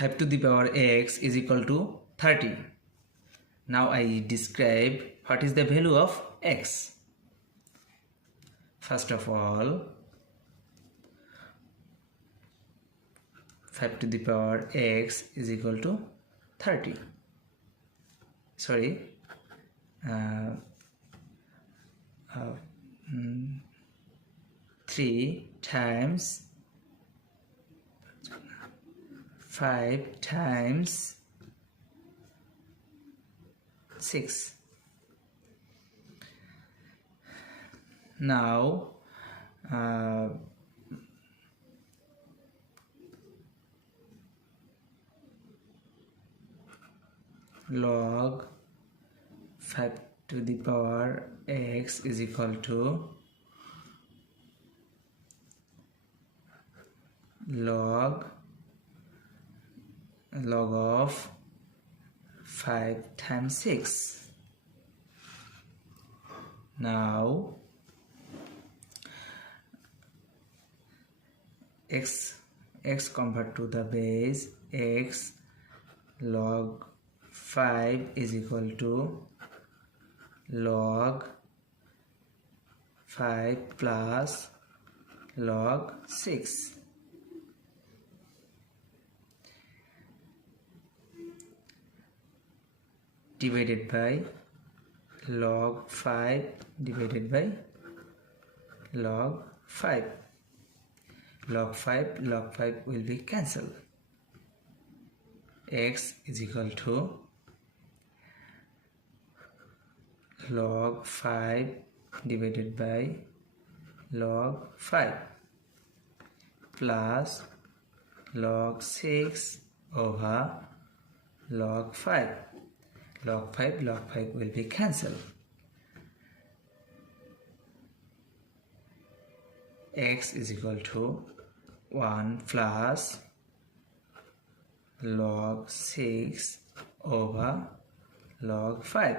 5 to the power x is equal to 30. Now I describe what is the value of x. First of all, 5 to the power x is equal to 30. Sorry, 3 times 5 times 6. Now log 5 to the power x is equal to log of 5 times 6. Now x convert to the base, x log 5 is equal to log 5 plus log 6. Divided by log 5 divided by log 5. Log 5 will be cancelled. X is equal to log 5 divided by log 5 plus log 6 over log 5. Log 5 will be cancelled. X is equal to 1 plus log 6 over log 5.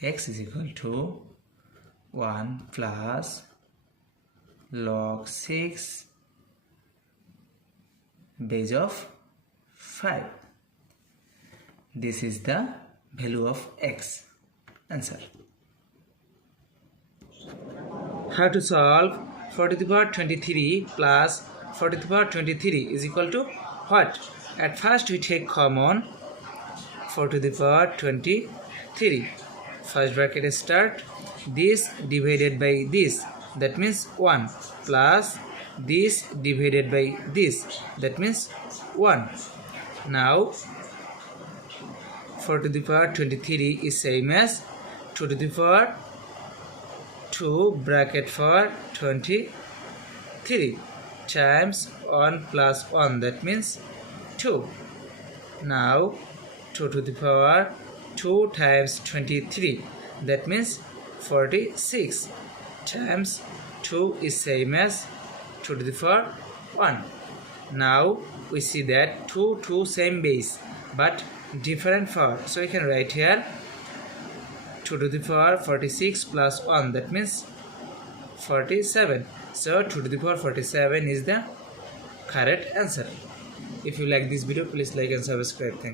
X is equal to 1 plus log 6 base of 5. This is the value of x. Answer. How to solve 4 to the power 23 plus 4 to the power 23 is equal to what? At first we take common 4 to the power 23. First bracket start, this divided by this, that means 1, plus this divided by this, that means 1. Now 4 to the power 23 is same as 2 to the power 2 bracket for 23 times 1 plus 1, that means 2. Now 2 to the power 2 times 23, that means 46 times 2 is same as 2 to the power 1. Now we see that 2 same base but different power, so we can write here 2 to the power 46 plus 1, that means 47. So 2 to the power 47 is the correct answer. If you like this video, please like and subscribe. Thank you.